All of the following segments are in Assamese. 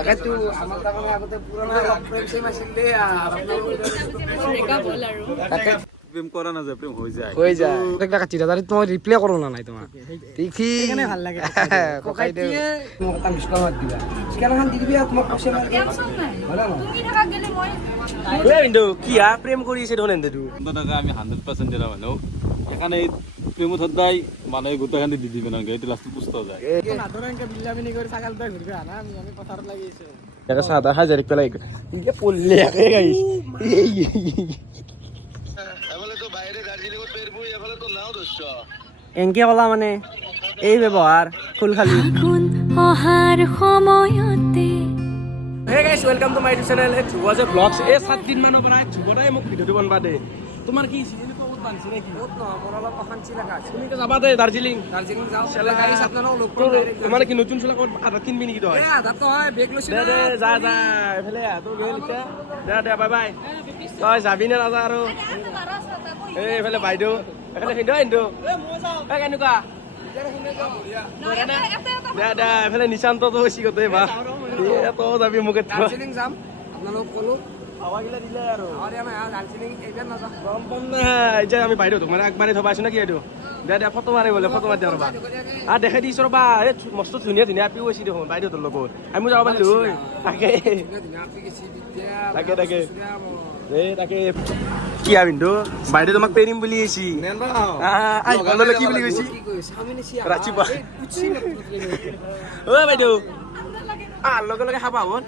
আগেতো আমাৰ তাৰমানে আগতে পুৰণা প্ৰেম চেম আছিল দে তাকে প্রেম করা না যায় প্রেম হয়ে যায় একটা কাটি দাদা তোমার রিপ্লাই করো না নাই তোমার দেখি এখানে ভালো লাগে কোকাই দে তোমার কথা মিস কল দিবা স্ক্যান খান দি দিবা তোমার কষ্ট না ভালো না তুমি ঢাকা গেলে মই ওই বিন্দু কি প্রেম করিছে ধরেন দে তুই টাকা আমি 100% দিলাম মানুষ এখানে প্রেম হদ্দাই মানে গোটাখান দি দিবে না এটা লাস্ট পুস্ত যায় না ধরেন কে বিল্লামিনি করে ছাগল দা ঘুরবে না আমি পথার লাগিয়েছে এটা 7000 টাকা লাগে ইকে পড়লে একে গাইস এফালে তো বাইরে দার্জিলিং এর পেরবো এফালে তো নাও দোষ এনকে কলা মানে এই ব্যবহার ফুলখালি অহাৰ সময়তে hey guys welcome to my channel যুবজ ব্লগস এই 7 দিন মানৰ পৰা যুবদাই মোক ভিডিঅ' বনবা দে তোমাৰ কি চিনি তো বহুত বানছি নেকি বহুত না মোৰ অলপ অশান্তি লাগা আছে তুমি যাবা দে দাৰ্জিলিং যাও চলে গাড়ি আপনারা লোক করে মানে কি নতুন চলা ক'ত আধা কিনবি নেকি তই এ আধা তো হয় বেগ লছি দে দে যা যা এফালে তোৰ গেল এতিয়া দে বাই বাই তই যাবি নে নাযা আৰু এই এফালে বাইদেউ এফালে হিন্দু এই কেনেকুৱা দে দে এফালে নিশান্তটো বেছি গতে বা তই যাবি মোক দার্জিলিং যাম আপোনালোক কলো হাৱা গিলা দিলে আৰু আৰে আমি দাৰ্জিলিং এইবাৰ না যাম গম পাম না এতিয়া আমি বাইদেউ তোমাক একবাৰে থবা আছো নেকি এইটো দে দে ফটো মাৰি বোলে ফটো মাৰি দে ৰবা দেখাই দিছ ৰবা এই মস্ত ধুনীয়া ধুনীয়া পিও আছে দেখোন বাইদেউৰ লগত আমি যাব পাৰিলো তাকে তাকে এই তাকে কি বিন্দু বাইদেউ তোমাক পেৰিম বুলি আহিছি কি বুলি কৈছি ৰাতিপুৱা অ বাইদেউ লগে লগে খাবা হন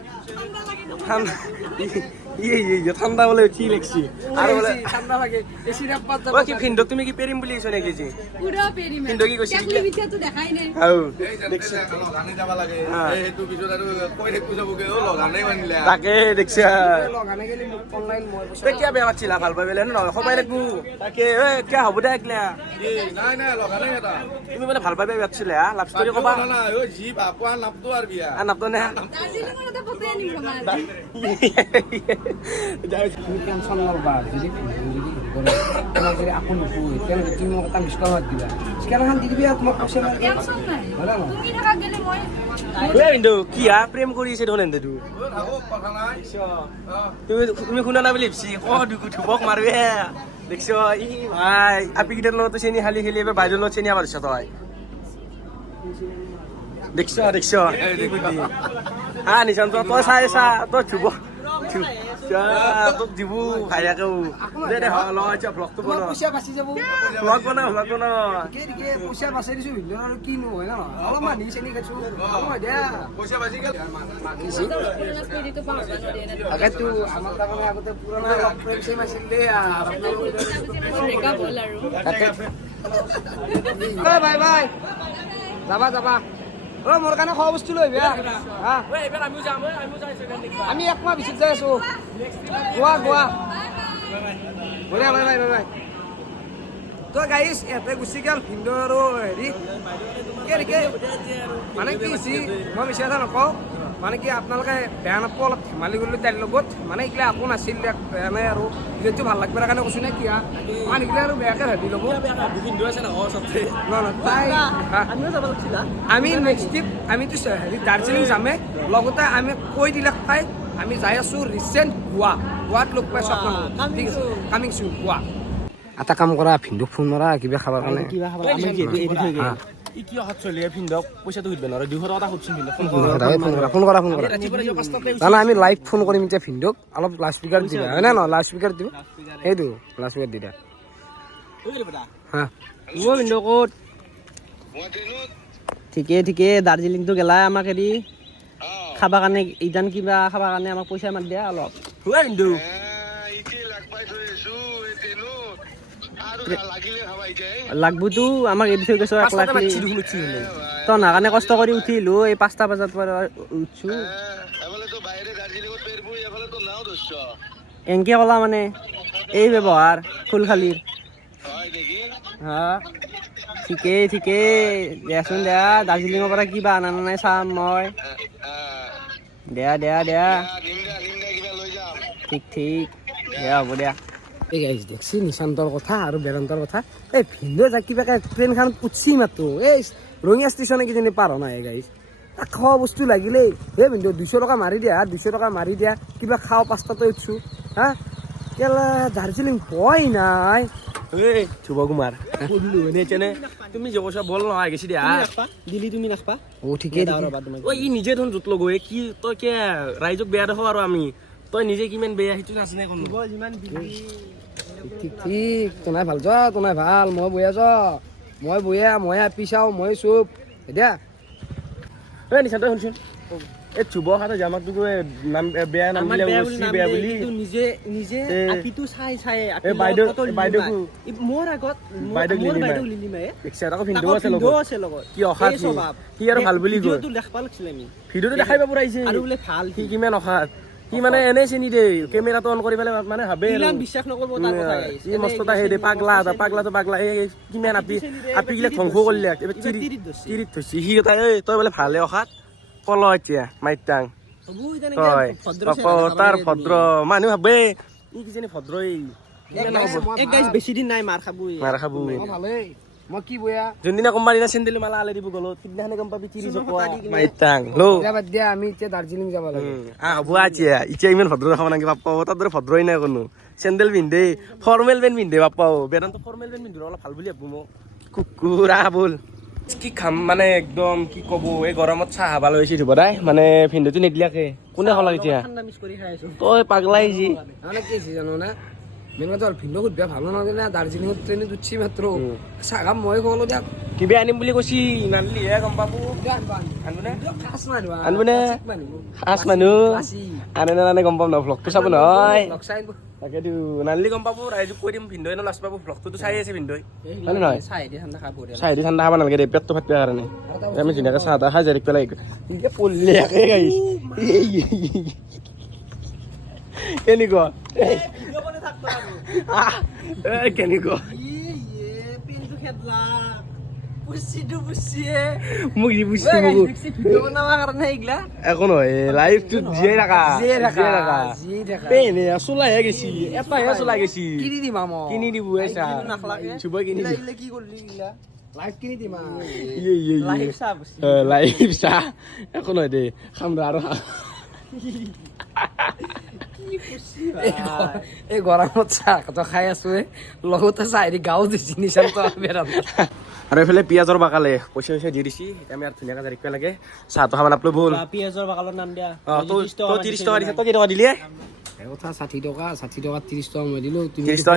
ঠাণ্ডা বলে উঠি লাগছি আৰু বলে ঠান্ডা লাগে এসি ৰাপাত ও কি ভিন্দক তুমি কি পেৰিম বুলি কৈছ নেকি জি পুরা পেরিমে ভিন্দক কি কৈছি কেবলি বিতিয়া তো দেখাই নাই আও দেখছ লগানে যাব লাগে এইটো পিছত আৰু কৈ দেখু যাবগে ও লগানে মানিলে তাকে দেখছা লগানে গেলি অনলাইন মই তে কিয়া বেয়া পাচ্ছিলা ভাল পাই বেলে নহয় সবাই লাগবো তাকে ঐ কিয়া হ'ব দে একলা নাই নাই লগানে এটা তুমি মানে ভাল পাই বেয়া পাচ্ছিলা লাভ ষ্টৰি কবা না ও জি বাপা নাপতো আর বিয়া নাপতো নে দার্জিলিং মতে পতে নিম তুমি টেনশন নলবা যদি তোমার যদি আপন নুপুই তাহলে তুমি মোক এটা মিস কল দিবা স্ক্যান খান দি দিবা তোমার কষ্ট না টেনশন নাই ভালো না তুমি ঢাকা গেলে মই ঐ বিন্দু কি প্ৰেম কৰিছে ধৰেন দে তুই ও থাকো কথা নাই তুমি শুনা না বুলি ভাবছি দুকু ধুবক মাৰবে দেখছ ই ভাই আপিকেইটাৰ লগতো চেনি খালি খেলি এবাৰ বাইদেউৰ লগত চেনি মাৰিছ তই দেখছ নিশান্ত তই চাই চা তই ধুব তোক দিব ভাইয়াকেও দে দে ল এতিয়া ব্লগটো বনা পইচা বাচি যাব ব্লগ বনা কে পইচা বাচাই দিছো ভিন্দৰ আৰু কি নহয় না অলপ মানি চেনি খাইছো মই দিয়া পয়সা বাজি গেল আগেতো আমাৰ তাৰমানে আগতে পুৰণা প্ৰেম চেম আছিল দে তাকে বাই বাই যাবা ও মোৰ কাৰণে খোৱা বস্তু লৈ বেয়া আমি একমাহ পিছত যাই আছো গোৱা বঢ়িয়া বাই তো গাইছ ইয়াতে গুচি গেল ভিন্দৰ আৰু হেৰি মানে কি হৈছে মই বেছি এটা নকওঁ মানে কি আপোনালোকে বেয়া নাপাব অলপ ধেমালি কৰিলোঁ তাইৰ লগত মানে এইগিলা একো নাছিল বেয়া নাই আৰু যিহেতু ভাল লাগবৰ কাৰণে কৈছোঁ নে কিয়া মানুহগিলা আৰু বেয়াকৈ ভাবি ল'ব আমি নেক্সট ট্ৰিপ আমিতো হেৰি দাৰ্জিলিং যামে লগতে আমি কৈ দিলে খাই আমি যাই আছোঁ ৰিচেণ্ট গোৱাত লগ পাইছোঁ আপোনালোক ঠিক আছে কামিং চুন গোৱা এটা কাম কৰা ভিন্দুক ফোন মাৰা কিবা খাবৰ কাৰণে কি হাত চলি ভিন্দক পইচাটো সুধিব নোৱাৰে 200 টকা সুধছোন ভিন্দক ফোন কৰা না আমি লাইভ ফোন কৰিম এতিয়া ভিন্দুক অলপ লাউড স্পীকাৰ দিবা হয় না লাউড স্পীকাৰ দিব সেইটো লাউড স্পীকাৰ দি দিয়া হা ও ভিন্দক ক'ত ঠিকে দাৰ্জিলিংটো গেলা আমাক এৰি খাবা কাৰণে ইদান কিবা খাবা কাৰণে আমাক পইচা মাত দিয়া অলপ ও ভিন্দু ইকে লাগ পাই থৈছো এতেনো আৰু লাগিলে হবাই যায় লাগবুতো আমাক এৰি থৈ গৈছ 1 লাখ তই না কাৰণে কষ্ট কৰি উঠিলো এই 5টা বজাত পৰা উঠছো এফালে তো বাইৰে দাৰ্জিলিং এৰ পেৰবো এফালে তো নাও দোষ এনকে কলা মানে এই ব্যৱহাৰ ফুলখালিৰ হয় দেখি হা ঠিকে দেচোন দিয়া দাৰ্জিলিঙৰ পৰা কিবা আনা নাই চাম মই দিয়া নিমদা কিবা লৈ যাম ঠিক দিয়া হ'ব দিয়া এই গাইজ দেখছি নিশান্তৰ কথা আৰু বেদান্তৰ কথা এই ভিন্দুৱে যাক কিবাকে ট্ৰেইনখন উঠছি মাতো এই ৰঙিয়া ষ্টেচনে কিজানি পাৰ নাই গাইজ খোৱা বস্তু লাগিলেই হে ভিনদেউ 200 টকা মাৰি দিয়া 200 টকা মাৰি দিয়া কিবা খাওঁ পাঁচটাতে উঠছো হা কেলা দাৰ্জিলিং পই নাই এই শুভ কুমাৰ বললো এনে চেনে তুমি যে কৈছা বল নহয় গেছি দিয়া দিলি তুমি নাখপা ও ঠিকেই ঐ ই নিজে ধোন জুত লগ কি তই কে ৰাইজক বেয়া দেখো আৰু আমি তই নিজে কিমান বেয়া সেইটো নাজানে কোন যিমান ঠিক ঠিক তোনাই ভাল যা তোনাই ভাল মই বহিয়া যা মই বহিয়া মই আপি চাওঁ মই চুপ এতিয়া এই নিশা তই শুনচোন এই শুভ খাতে জামাক তো নাম বেয়া নাম দিলে বেয়া বুলি নিজে নিজে আপিটো চাই চাই এই বাইদেউ মোৰ আগত বাইদেউক লিলিমাই দেখছে আকৌ ভিডিঅ' আছে লগত কি অখাত সি আৰু ভাল বুলি কয় ভিডিঅ'টো দেখাব লাগিছিল আমি ভিডিঅ'টো দেখাই পাব আহিছে আৰু বোলে ভাল সি কিমান অখাত সি মানে এনেই চিনি দে কেমেৰাটো অন কৰি পেলাই মানে ভাবে ইমান বিশ্বাস নকৰিব তাৰ কথা ই মস্ত এটা সেই দে পাগলাটো পাগলা এই কিমান আপি গিলাক ধ্বংস কৰিলে এবাৰ তিৰিত থৈছে সি এটা এই তই বোলে ভালে অখাত কল এতিয়া মাইটাং তই তাৰ ভদ্ৰ মানুহ ভাবে ই কিজানি ভদ্ৰ এক গাইজ বেছি দিন নাই মাৰ খাবই ভালেই মই কি বয়া যোনদিনা কোম্পানী দিনা চেণ্ডেল মালা আলে দিব গ'লো সিদিনাখনে গম পাবি তিৰি জপোৱা মাইটাং লো বাদ দিয়া আমি এতিয়া দাৰ্জিলিং যাব লাগে হ'ব এতিয়া ইমান ভদ্ৰ দেখাব নালাগে বাপ্পা তাৰ দৰে ভদ্ৰই নাই কোনো চেণ্ডেল পিন্ধে ফৰ্মেল পেণ্ট পিন্ধে বাপ্পা বেদান্ত ফৰ্মেল পেণ্ট পিন্ধিব অলপ ভাল বুলি ভাবো মোক কুকুৰা বল কি খাম মানে একদম কি ক'ব এই গৰমত চাহ খাব লৈছে ধুব দাই মানে ভিন্দুটো নিদিলাকে কোনে খালা এতিয়া তই পাগলাই যি মানে কি হৈছে জানো না মেইন কথা ভিন্ন সুধবা ভাল নালাগে না দাৰ্জিলিঙত ট্ৰেইনত উঠছি মাত্ৰ চাগাম মই খোৱালো দিয়ক কিবা আনিম বুলি কৈছি নানলিহে গম পাবো আনবনে খাচ মানুহ আনে নানে গম পাম ন ভ্লগটো চাব নহয় তাকেতো নানলি গম পাব ৰাইজক কৈ দিম ভিন্দই ন লাজ পাব ভ্লগটোতো চাই আছে ভিন্দই হয় নহয় চাই দি ঠাণ্ডা খাব নালাগে দে পেটটো ফাটিব কাৰণে আমি ধুনীয়াকৈ চাহ তাহ খাই যাই পেলাই পল্লিয়াকে গাইছ কেনেকুৱা কেনেকুৱা মোক ই বুঝছি একো নহয় লাইফটো জীয়াই থাকা পেনে চলাইহে গেছি এটাহে চলাই গেছি কিনি দিব এসা চুবই কিনি দিব লাইফ চাহ একো নহয় দে খাম আৰু এই গৰমত চাহ খাই আছো লগতে চাহি গাঁও দিছি নিচান আৰু এইফালে পিঁয়াজৰ বাকালে পইচা পইচা দি দিছি আমি আৰু ধুনীয়াকৈ জাৰিব লাগে চাহটো খাব নাপালো বল পিঁয়াজৰ বাকালৰ নাম দিয়া 30 টকা দিছে তই কেই টকা দিলি কথা 60 টকা 30 টকা মই দিলো তুমি 30 টকা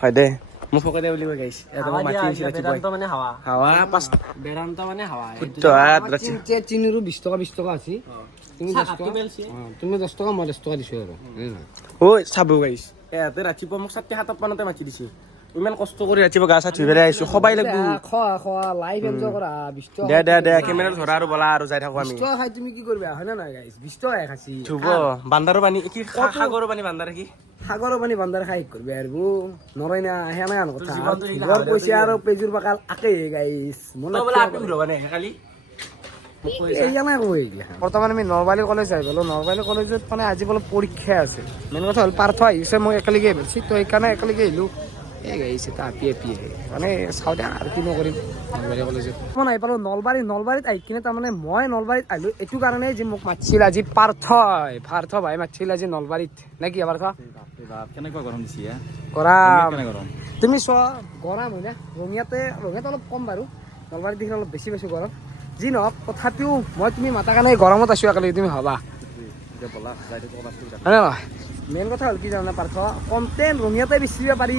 হয় দে মোক ফকে দে বুলি কৈ গাইছ এটা মাটি দিছি বেদান্ত মানে হাৱা হাৱা পাঁচ বেদান্ত মানে হাৱা চিনিৰো 20 টকা আছে তুমি 10 টকা তুমি 10 টকা মই 10 টকা দিছো আৰু ঐ চাব গাইছ এতে ৰাতিপুৱা মোক 7:30 মানতে মাতি দিছে ইমান কষ্ট কৰি ৰাতিপুৱা গা চা ধুই পেলাই আহিছো সবাই লাগব খোৱা লাইভ এনজয় কৰা 20 টকা দে কেমেৰা ধৰা আৰু বলা আৰু যাই থাকো আমি 20 টকা খাই তুমি কি কৰিবা হয় না নাই গাইছ 20 টকা খাইছি ধুব বান্দাৰৰ পানী কি সাগৰৰ পানী বান্দাৰ কি সাগৰৰ পানী বান্দাৰ খাই কৰিবা আৰু নৰই না হেনা আন কথা ঘৰ পইচা আৰু পেজুৰ বাকাল আকে গাইছ মন বলা আপি ঘুৰবানে খালি বৰ্তমান আমি নলবাৰী কলেজ আহি পালো নলবাৰী কলেজত মানে আজি বোলে পৰীক্ষা আছে মেইন কথা হ'ল পাৰ্থ আহিছে মই একেলগে আহিছো তো সেইকাৰণে একেলগে আহিলো এই গাইছে তা আপি মানে চাওঁ দে আৰু কি নকৰিম নলবাৰী কলেজত মই আহি পালো নলবাৰীত আহি কিনে তাৰমানে মই নলবাৰীত আহিলো এইটো কাৰণে যে মোক মাতিছিল আজি পাৰ্থ ভাই মাতিছিল আজি নলবাৰীত নে কি পাৰ্থ কেনেকুৱা গৰম দিছে গৰম গৰম তুমি চোৱা গৰম হয় না ৰঙিয়াতে অলপ কম বাৰু নলবাৰীত দেখিলে অলপ বেছি গৰম যি নহওক তথাপিও মই তুমি মাতা কাৰণে গৰমত আছো একেলগে তুমি ভাবা হয় নহয় মেইন কথা হ'ল কি জানা পাৰ্থ কণ্টেণ্ট ৰঙিয়াতে বিচাৰিব পাৰি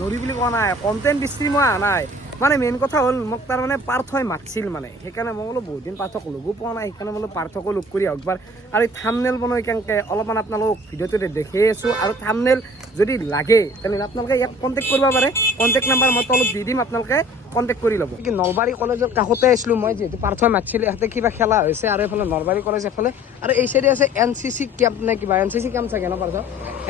নৰি বুলি কোৱা নাই কণ্টেণ্ট বিচাৰি মই অহা নাই মানে মেইন কথা হ'ল মোক তাৰমানে পাৰ্থই মাতিছিল মানে সেইকাৰণে মই বোলো বহুত দিন পাৰ্থক লগো পোৱা নাই সেইকাৰণে বোলো পাৰ্থকো লগ কৰি আহক একবাৰ আৰু থাম্বনেল বনাই কেনেকৈ অলপমান আপোনালোক ভিডিঅ'টোতে দেখি আছোঁ আৰু থাম্বনেল যদি লাগে তেনেহ'লে আপোনালোকে ইয়াক কণ্টেক্ট কৰিব পাৰে কণ্টেক্ট নাম্বাৰ মই তলত দি দিম আপোনালোকে কণ্টেক্ট কৰি ল'ব কি নলবাৰী কলেজৰ কাষতে আছিলোঁ মই যিহেতু পাৰ্থই মাতিছিল ইয়াতে কিবা খেলা হৈছে আৰু এইফালে নলবাৰী কলেজ এফালে আৰু এই চাইডে আছে NCC কেম্প নে কিবা NCC কেম্প চাগে ন পাৰ্থ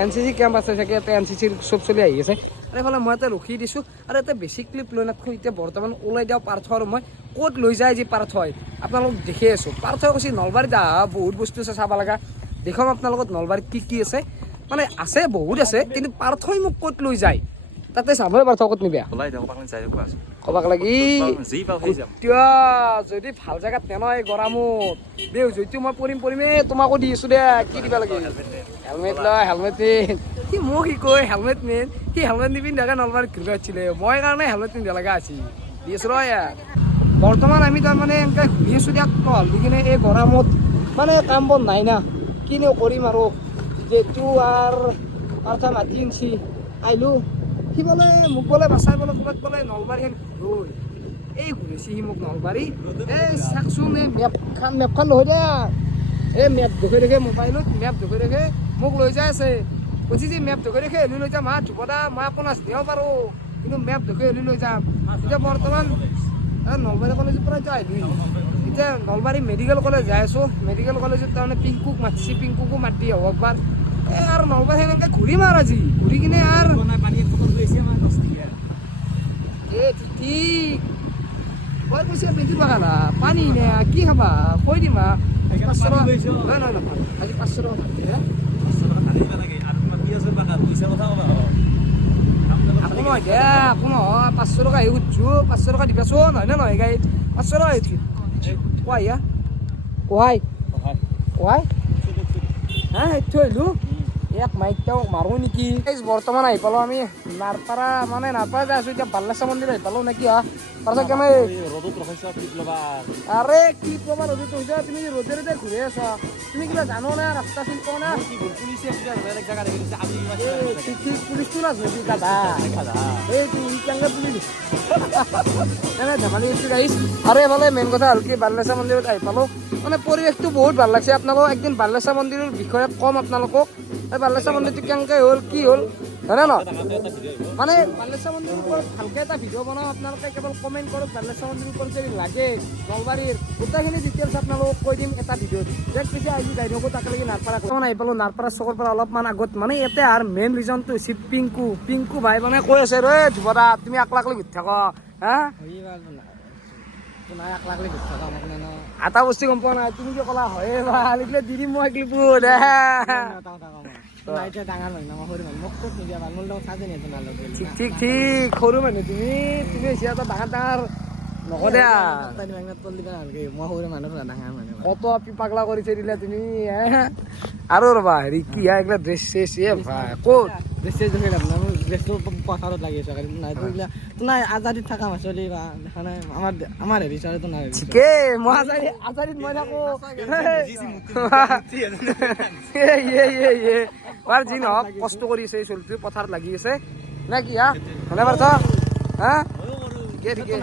NCC কেম্প আছে চাগে ইয়াতে NCC চব চলি আহি আছে আৰু এইফালে মই ইয়াতে ৰখি দিছোঁ আৰু ইয়াতে বেছি ক্লিপ লৈ নাথাকোঁ এতিয়া বৰ্তমান ওলাই দিওঁ পাৰ্থ আৰু মই ক'ত লৈ যায় যি পাৰ্থই আপোনালোক দেখি আছোঁ পাৰ্থই কৈছে নলবাৰীত বহুত বস্তু আছে চাব লগা দেখুৱাম আপোনালোকক নলবাৰীত কি আছে মানে আছে বহুত আছে কিন্তু পাৰ্থই মোক ক'ত লৈ যায় তাতে চাবই পাৰ্থ ক'ত নিবিয়া ওলাই যাওঁ পাকলে যাই কবাক লাগি যি পাওঁ খাই যাম এতিয়া যদি ভাল জেগাত নেনয় গৰমত দেউ যদি মই পৰিমে তোমাকো দি আছো দে কি দিবা লাগে হেলমেট লয় হেলমেট পিন্ধ সি মোক সি কয় হেলমেট পিন্ধ সি হেলমেট নিপিন্ধাকে নলবাৰীত ঘূৰিব আহিছিলে মই কাৰণে হেলমেট পিন্ধিব লগা আছিল দি আছো ৰ বৰ্তমান আমি তাৰমানে এনেকৈ ঘূৰি আছো দিয়ক নহ'ল দি কিনে এই গৰমত মানে কাম বন নাই না কিনো কৰিম আৰু যিহেতু আৰু পাৰ্থা মাতি আনিছি আহিলোঁ সি বোলে মোক বোলে বাচাই বোলে ক'ৰবাত বোলে নলবাৰী ঘূৰ এই ঘূৰিছে সি মোক নলবাৰী এই চাকচোন এই মেপখন নহয় দে এই মেপ দেখুৱাই দেখে মোবাইলত মেপ দেখুৱাই দেখে মোক লৈ যাই আছে কৈছে যে মেপ দেখুৱাই দেখে হেলি লৈ যাম ধুপদা মই আপোনাক দিব পাৰোঁ কিন্তু মেপ দেখুৱাই হেলি লৈ যাম এতিয়া বৰ্তমান নলবাৰী কলেজৰ পৰা এতিয়া আহিলোঁ এতিয়া নলবাৰী মেডিকেল কলেজ যাই আছোঁ মেডিকেল কলেজত তাৰমানে পিংকুক মাতিছে পিংকুকো মাতি আহক একবাৰ এই আৰু নলবাৰী সেনেকৈ ঘূৰিম আৰু আজি ঘূৰি কিনে আৰু এই ঠিক কয় পইচা পেটি পালা পানী নে কি খাবা কৈ দিম 500 টকা নহয় নহয় আজি 500 টকা একো নহয় দে একো নহয় 500 টকা আহি সুধিছোঁ 500 টকা দিবাচোন নহয় নে নহয় গাড়ীত 500 টকা আহিছোঁ কোৱা ইয়া কোহাই হা সেইটো আহিলোঁ এক মাইক তেওঁক মাৰোঁ নেকি বৰ্তমান আহি পালোঁ আমি নাৰপাৰা মানে নাৰপাৰা যাই আছোঁ এতিয়া বাল্লেশ্বৰ মন্দিৰ আহি পালোঁ নেকি তাৰপিছত কেনে ৰ'দত ৰখাইছা ক্লিপ ল'বা আৰে কি ক'বা ৰ'দত হৈছে তুমি ৰ'দে ৰ'দে ঘূৰি আছা তুমি কিবা জানো না ৰাস্তা চিনি পোৱা না পুলিচে বেলেগ জেগা দেখিছে আমি পুলিচটো নাজানো গাধা এইটো কেনেকৈ পুলিচ এনে ধেমালি কৰিছোঁ গাইছ আৰু এইফালে মেইন কথা হ'ল কি বাল্লেশ্বৰ মন্দিৰত আহি পালোঁ মানে পৰিৱেশটো বহুত ভাল লাগছে আপোনালোকক একদিন বাল্লেশ্বৰ মন্দিৰৰ বিষয়ে ক'ম আপোনালোকক এই বাল্লেশ্বৰ মন্দিৰটো কেনেকৈ হ'ল কি হ'ল হয়নে নহয় মানে বাল্লেশ্বৰ মন্দিৰৰ ওপৰত ভালকৈ এটা ভিডিঅ' বনাওঁ আপোনালোকে কেৱল কমেণ্ট কৰক বাল্লেশ্বৰ মন্দিৰৰ ওপৰত যদি লাগে নলবাৰীৰ গোটেইখিনি ডিটেইলছ আপোনালোকক কৈ দিম এটা ভিডিঅ'ত যেন পিছে আজি গাড়ী নগো তাকেলৈকে নাৰপাৰা আহি পালোঁ নাৰপাৰা চকৰ পৰা অলপমান আগত মানে ইয়াতে আৰু মেইন ৰিজনটো হৈছে পিংকু ভাই মানে কৈ আছে ৰে ধুবদা তুমি একলাক লৈ ঘূৰি থাক হা এটা বস্তু গম পোৱা নাই তুমি কি ক'লা হয় ভাল এইগিলা দি দিম মই ক্লিপটো দে ঠিক সৰু মানুহ তুমি হৈছে এটা ডাঙৰ নকওঁ দে কত পাগলা কৰি থৈ দিলা তুমি আৰু ৰবা হেৰি কি এইগিলা ড্ৰেছ চেছ ক'ত পথাৰত লাগি আছে নাই আজাদিত থকা মাছলি বা দেখা নাই আমাৰ হেৰি চৰাইতো নাই ঠিকে মই আজাৰিত মই থাকো যি নহওক কষ্ট কৰি আছে চলিটো পথাৰত লাগি আছে নে কি হা শুনে পাৰছ হা ঠিকে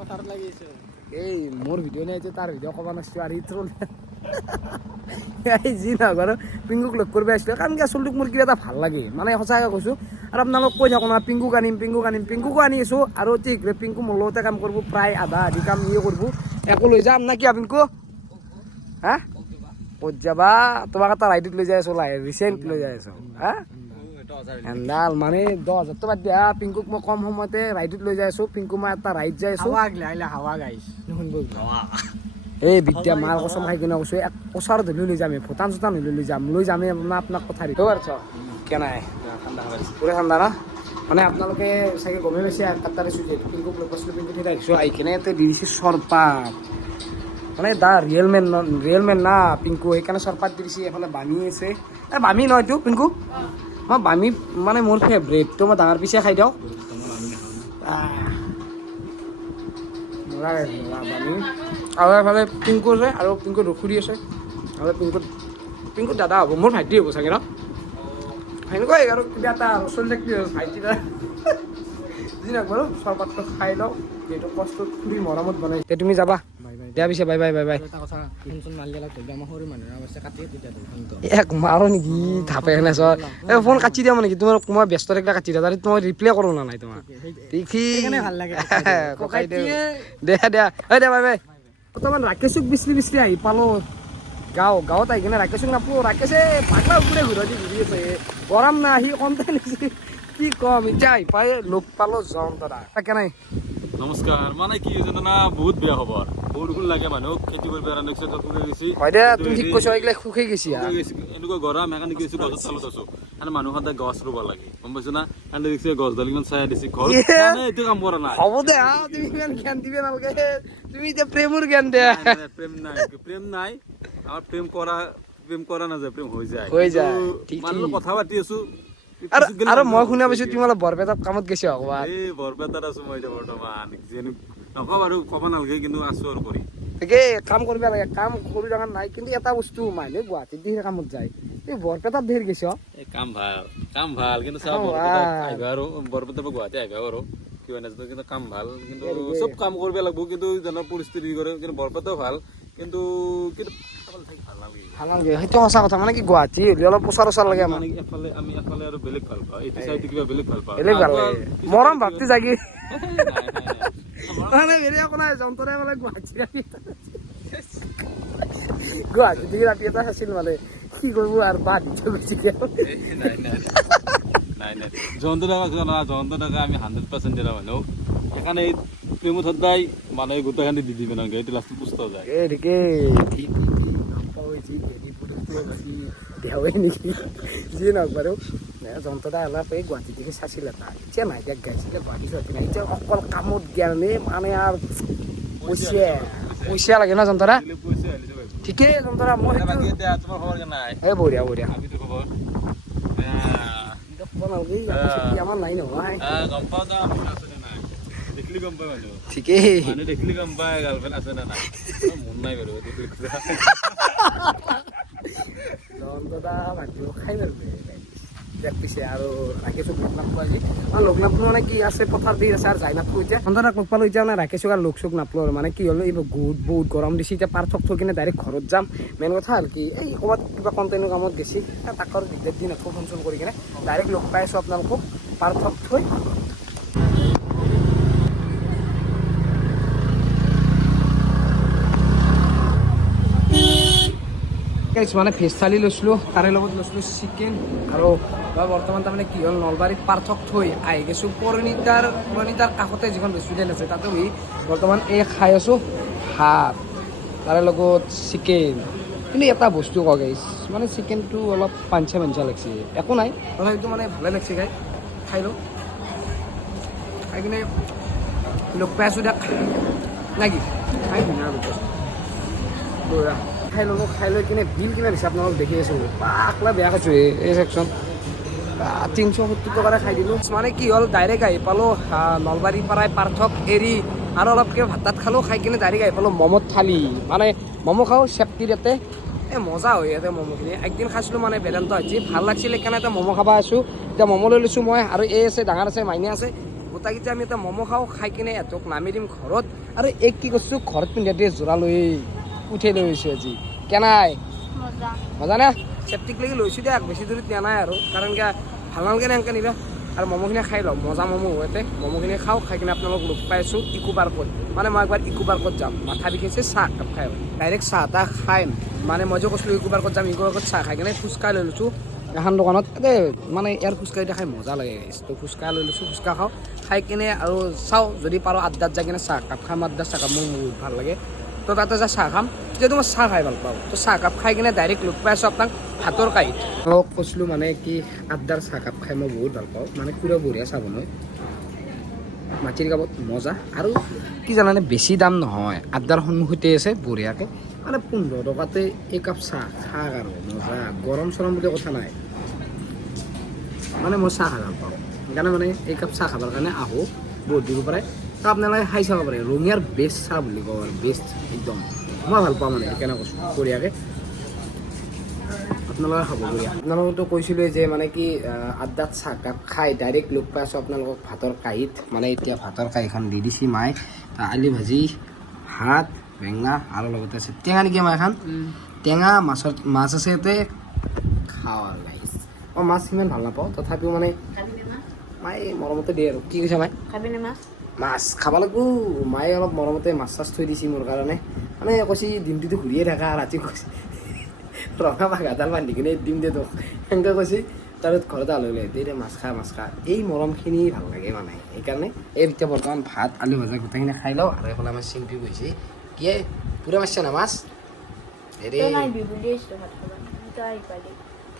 পথাৰত লাগি আছো এই মোৰ ভিডিঅ' নাই তাৰ ভিডিঅ' ক'ব নাছিলো আৰু ইটো যি নকৰোঁ পিংকুক লগ কৰিব আহিছিলোঁ কাৰণ কি আচলতে মোৰ কিবা এটা ভাল লাগে মানে সঁচাকৈ কৈছোঁ আৰু আপোনালোক কৈ থাকোঁ না পিংকুক আনিম পিংকুকো আনি আছোঁ আৰু ঠিক পিংকু মোৰ লগতে কাম কৰিব প্ৰায় আধা কাম ইয়ে কৰিব একো লৈ যাম না কি পিংকু হা ক'ত যাবা তোমাক এটা ৰাইডত লৈ যাই আছোঁ ৰিচেণ্ট লৈ যাই আছোঁ হা হেণ্ডাল মানে 10,000 টকা দিয়া পিংকুক মই কম সময়তে ৰাইডত লৈ যাই আছোঁ পিংকু মই এটা ৰাইড যাই আছোঁ হাৱা গাইছ এই বিদ্যা মাৰ কচম খাই কিনে কৈছোঁ এক ওচৰত ধৰি লৈ যামেই ভূটান চুটান ধৰি লৈ যামেই আপোনাক কথা দিব পাৰছ কেনাই পুৰা ঠাণ্ডা ন মানে আপোনালোকে চাগে গমেই পাইছে তাত আহিছোঁ যিহেতু পিংকুক লগ পাইছিলোঁ পিংকু ঠিক আহিছোঁ আহি কিনে ইয়াতে দি দিছে চৰপাত মানে দা ৰিয়েল মেন না পিংকু সেইকাৰণে চৰপাত দি দিছে এইফালে বামি আছে বামি নহয় এইটো পিংকু মই বামি মানে মোৰ ফেভৰেটটো মই ডাঙৰ পিছে খাই দিওঁ বামি আৰু এফালে পিংকু আছে আৰু পিংকু ৰখুৰি আছে আৰু পিংকু দাদা হ'ব মোৰ ভাইটি হ'ব চাগে ন সেনেকুৱাই আৰু কিবা এটা চলি থাকিলে ভাইটি যি নক বাৰু চৰপাতটো খাই লওঁ যিহেতু কষ্ট খুৰি মৰমত বনাইছে তুমি যাবা দিয়া পিছে বাই এক মাৰো নেকি ধাপে এনে চ ফোন কাটি দিওঁ নেকি তোমাৰ মই ব্যস্ত থাকিলে কাটি দিয়া মই ৰিপ্লাই কৰোঁ না নাই তোমাৰ দে বাই বৰ্তমান ৰাকেশক বিচৰি আহি পালোঁ গাঁৱত আহি কিনে ৰাকেশক নাপালোঁ ৰাকেশে পাগলা ওপৰে ঘূৰি আছে গৰম না আহি কমতে নিছে কি কম এতিয়া আহি পাই লগ পালোঁ যাওঁ দাদা তাকে নাই নমস্কাৰ মানে কি হৈছে জানা বহুত বেয়া খবৰ বৰষুণ লাগে মানুহক খেতি কৰিব কাৰণে শুকাই গৈছে হয় দে তুমি ঠিক কৈছ এইগিলা শুকাই গৈছি এনেকুৱা গৰম সেইকাৰণে কি হৈছে গছৰ তলত আছোঁ মানে মানুহ সদায় গছ ৰুব লাগে গম পাইছো না আন্ডে দেখছি গছডাল ইমান চায়া দিছি ঘৰ এইটো কাম কৰা নাই হ'ব দে তুমি ইমান জ্ঞান দিবে নালাগে তুমি এতিয়া প্ৰেমৰ জ্ঞান দে প্ৰেম নাই আমাৰ প্ৰেম কৰা নাযায় প্ৰেম হৈ যায় হৈ যায়, ঠিক, মানুহৰ ঠিক। কথা পাতি আছো আৰু মই শুনা পাইছো তুমি অলপ বৰপেটাত কামত গৈছা অকমান এই বৰপেটাত আছো মই এতিয়া বৰ্তমান যেনে নকওঁ বাৰু ক'ব নালাগে কিন্তু আছো আৰু কৰি তাকে কাম কৰিব লাগে কাম কৰি থকা নাই কিন্তু এটা বস্তু মানুহে গুৱাহাটীত ধেৰ কামত যায় তুমি বৰপেটাত ধেৰ গৈছ এই কাম ভাল কিন্তু চাওঁ কাম বৰপেটাত ভাল। আহিবা আৰু বৰপেটাৰ পৰা গুৱাহাটী আহিবা আৰু কিবা নাজানো কিন্তু কাম ভাল কিন্তু চব কাম কৰিব লাগিব কিন্তু যেনে পৰিস্থিতি কৰে কিন্তু বৰপেটাও ভাল কিন্তু খাবলৈ থাকি ভাল নালাগে ভাল নালাগে সেইটো সঁচা কথা মানে কি গুৱাহাটী হ'লে অলপ ওচৰ লাগে আমাৰ মানে আমি এফালে আৰু বেলেগ ভাল পাওঁ এইটো চাইডে কিবা বেলেগ ভাল পাওঁ বেলেগ ভাল লাগে মৰম ভাবটো জাগি নাই, মানে বেলেগ একো নাই যন্ত্ৰণাই মানে গুৱাহাটী ৰাতি এটা আছিল মানে কি কৰিব আৰু বাদ দি থৈ গুচি গ'ল নাই জয়ন্ত দাকা আমি 100% দিলা মানুহ সেইকাৰণে এই প্ৰেমত সদায় মানুহে গোটেইখানি দি দিবে নালাগে এইটো লাষ্টত পুষ্ট যায় এদিকে ঠিক দেওৱে নেকি যি নহওক বাৰু যন্ত্ৰটা অলপ এই গুৱাহাটী দিকে চাইছিল এটা এতিয়া নাই এতিয়া গাইছিলে গুৱাহাটী চোৱাহাটী নাই এতিয়া অকল কামত জ্ঞানে মানে আৰু পইচা লাগে ন যন্ত্ৰটা ঠিকেই যন্ত্ৰটা মই বাকী এতিয়া তোমাৰ খবৰ কেনাই এই বঢ়িয়া বঢ়িয়া আমিতো খবৰ ক'ব নালাগে আমাৰ নাই নহয় গম পাওঁ যা মোৰ আছে নে নাই দেখিলি গম পাই মানুহ ঠিকেই মানুহ দেখিলি গম পাই গাৰ্লফ্ৰেণ্ড আছে নে নাই মন নাই বাৰু যন্ত্ৰটা ভাবিব খাই বাৰু দেখ পিছে আৰু ৰাকেশক লগ নাপালোঁ আজি লগ নাপালোঁ মানে কি আছে পথাৰ দি আছে আৰু যাই নাপালোঁ এতিয়া যন্ত্ৰটাক লগ পালোঁ এতিয়া মানে ৰাকেশক আৰু লগ চোক নাপালোঁ আৰু মানে কি হ'ল এইবোৰ বহুত গৰম দিছে এতিয়া পাৰ্থক থৈ কিনে ডাইৰেক্ট ঘৰত যাম মেইন কথা হ'ল কি এই ক'ৰবাত কিবা কণ্টেইনৰ কামত গেছি তাক আৰু দিগদাৰ দি নাথাকোঁ ফোন চোন কৰি কিনে ডাইৰেক্ট লগ পাই আছোঁ আপোনালোকক পাৰ্থক থৈ মানে ভেজ থালি লৈছিলোঁ তাৰে লগত লৈছিলোঁ চিকেন আৰু মই বৰ্তমান তাৰমানে কি হ'ল নলবাৰীত পাৰ্থক থৈ আহি গৈছোঁ পৰিণীতাৰ কাষতে যিখন ৰেষ্টুৰেণ্ট আছে তাতে বহি বৰ্তমান এই খাই আছোঁ ভাত তাৰে লগত চিকেন কিন্তু এটা বস্তু কওঁ গাইছ মানে চিকেনটো অলপ পাঞ্চা লাগিছে একো নাই তথাপিতো মানে ভালে লাগিছে খাই লওঁ খাই কিনে লগ পাই আছোঁ দিয়ক নে কি খাই ধুনীয়া বঢ়িয়া খাই ল'লোঁ খাই লৈ কিনে বিল কিমান দিছে আপোনালোক দেখি আছোঁ পাকলা বেয়া খাইছোঁ এই ছেকশ্যন 370 টকাৰে খাই দিলোঁ মানে কি হ'ল ডাইৰেক্ট আহি পালোঁ নলবাৰীৰ পৰাই পাৰ্থক এৰি আৰু অলপ কিবা ভাত তাত খালোঁ খাই কিনে ডাইৰেক্ট আহি পালোঁ ম'ম'ত থালি মানে ম'ম' খাওঁ চেফটিৰ ইয়াতে এই মজা হয় ইয়াতে ম'ম'খিনি একদিন খাইছিলোঁ মানে বেদান্ত হৈছে ভাল লাগিছিল সেইকাৰণে এটা ম'ম' খাব আছোঁ এতিয়া ম'ম' লৈ লৈছোঁ মই আৰু এই আছে ডাঙৰ আছে মাইনা আছে গোটেইকেইটা আমি এটা ম'ম' খাওঁ খাই কিনে এহঁতক নামি দিম ঘৰত আৰু এক কি কৰিছোঁ ঘৰত পিন্ধাতে যোৰা লৈ উঠাই লৈ গৈছোঁ আজি কেনাই মজা নে চেফটিক লাগি লৈছোঁ দিয়া বেছি দূৰত নিয়া নাই আৰু কাৰণ কি ভাল নালাগে নে এনেকৈ নিবা আৰু ম'ম'খিনি খাই লওঁ মজা ম'ম' হোৱাতে ম'ম'খিনি খাওঁ খাই কিনে আপোনালোক লগ পাই আছোঁ ইকো পাৰ্কত মানে মই একবাৰ ইকো পাৰ্কত যাম মাথা বিষাইছে চাহ একাপ খাই ডাইৰেক্ট চাহ তাহ খাই মানে মই যে কৈছিলোঁ ইকো পাৰ্কত যাম ইকো পাৰ্কত চাহ খাই কিনে ফুচকা লৈ লৈছোঁ এখন দোকানত মানে ইয়াৰ ফুচকা এতিয়া খাই মজা লাগে তো ফুচকা লৈ লৈছোঁ ফুচকা খাওঁ খাই কিনে আৰু চাওঁ যদি পাৰোঁ আড্ডাত যাই কিনে চাহ একাপ খাম আড্ডাত চাহ কাপ মোৰ বহুত ভাল লাগে তো তাতে যা চাহ খাম যিহেতু মই চাহ খাই ভাল পাওঁ তো চাহ কাপ খাই কিনে ডাইৰেক্ট লগ পাই আছোঁ আপোনাক ভাতৰ কাঁহীত অলপ কৈছিলোঁ মানে কি আড্ডাৰ চাহ কাপ খাই মই বহুত ভাল পাওঁ মানে পুৰা বঢ়িয়া চাহ বনায় মাটিৰ কাপত মজা আৰু কি জানানে বেছি দাম নহয় আড্ডাৰ সন্মুখতে আছে বঢ়িয়াকৈ মানে 15 টকাতে একাপ চাহ খাক আৰু মজা গৰম চৰম বুলি কথা নাই মানে মই চাহ খাই ভাল পাওঁ সেইকাৰণে মানে একাপ চাহ খাবৰ কাৰণে আহোঁ বহুত দূৰৰ পৰাই তো আপোনালোকে খাই চাব পাৰে ৰঙিয়াৰ বেষ্ট চাহ বুলি কওঁ আৰু বেষ্ট একদম মই ভাল পাওঁ মানে সেইকাৰণে কৈছোঁ বঢ়িয়াকৈ আপোনালোকে খাব বঢ়িয়া আপোনালোকতো কৈছিলোঁ যে মানে কি আড্ডাত চাহকাপ খাই ডাইৰেক্ট লগ পাই আছোঁ আপোনালোকক ভাতৰ কাঁহীত মানে এতিয়া ভাতৰ কাঁহীখন দি দিছে মায়ে আলু ভাজি ভাত বেঙেনা আৰু লগতে আছে টেঙা নেকি আমাৰ এখন টেঙা মাছ আছে ইয়াতে খাওঁ আৰু গাইছ মই মাছ সিমান ভাল নাপাওঁ তথাপিও মানে মায়ে মৰমতে দিয়ে আৰু কি কৈছে মায়ে মাছ খাব লাগিব মায়ে অলপ মৰমতে মাছ চাছ থৈ দিছে মোৰ কাৰণে মানে কৈছে দিনটোতো ঘূৰিয়ে থাকা ৰাতি কৈছে ৰঙা বাঘাডাল বান্ধি কিনে দিম দে তোক সেনেকৈ কৈছে তাৰপিছত ঘৰত আলহী দে মাছ খা এই মৰমখিনি ভাল লাগে মানে সেইকাৰণে এই এতিয়া বৰ্তমান ভাত আলু ভাজা গোটেইখিনি খাই লওঁ আৰু এইফালে আমাৰ চিম্পি গৈছে কি পুৰা মাছছে না মাছ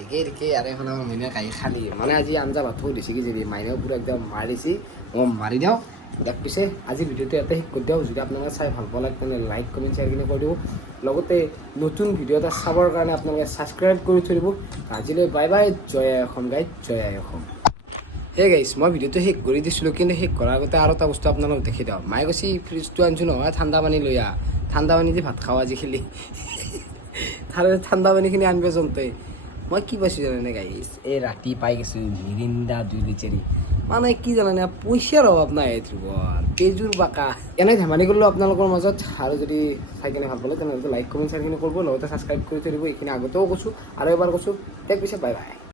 ঠিকেই আৰু এখন আমাৰ মইনা কাঁহি খালি মানে আজি আঞ্জা ভাত থৈ দিছে কি যদি মাইনাও পুৰা একদম মাৰিছে মই মাৰি দিওঁ দেখ পিছে আজি ভিডিঅ'টো ইয়াতে শেষ কৰি দিওঁ যদি আপোনালোকে চাই ভাল পালে তেনে লাইক কমেণ্ট শ্বেয়াৰ কৰি দিব লগতে নতুন ভিডিঅ' এটা চাবৰ কাৰণে আপোনালোকে ছাবস্ক্ৰাইব কৰি থৈ দিব আজিলৈ বাই বাই জয় আই অসম গাইজ জয় আই অসম হে গাইছ মই ভিডিঅ'টো শেষ কৰি দিছিলোঁ কিন্তু শেষ কৰাৰ আগতে আৰু এটা বস্তু আপোনালোকক দেখি দিওঁ মায়ে কৈছে ফ্ৰিজটো আনিছোঁ নহয় ঠাণ্ডা পানী লৈ আহ ঠাণ্ডা পানী দি ভাত খাওঁ আজিকালি ঠাণ্ডা পানীখিনি আনিব যাওঁতে মই কি পাইছোঁ জানেনে গাইছ এই ৰাতি পাই গৈছোঁ মিৰিণ্ডা 2 লিটাৰ মানে কি জানেনে পইচাৰ অভাৱ নাই ধ্ৰুৱৰ পেজুৰ বাকা এনে ধেমালি কৰিলোঁ আপোনালোকৰ মাজত আৰু যদি চাই কিনে ভাল পালে তেনেহ'লে লাইক কমেণ্ট শ্বেয়াৰখিনি কৰিব লগতে ছাবস্ক্ৰাইব কৰি থৈ দিব এইখিনি আগতেও কৈছোঁ আৰু এবাৰ কৈছোঁ তাক পিছে বাই বাই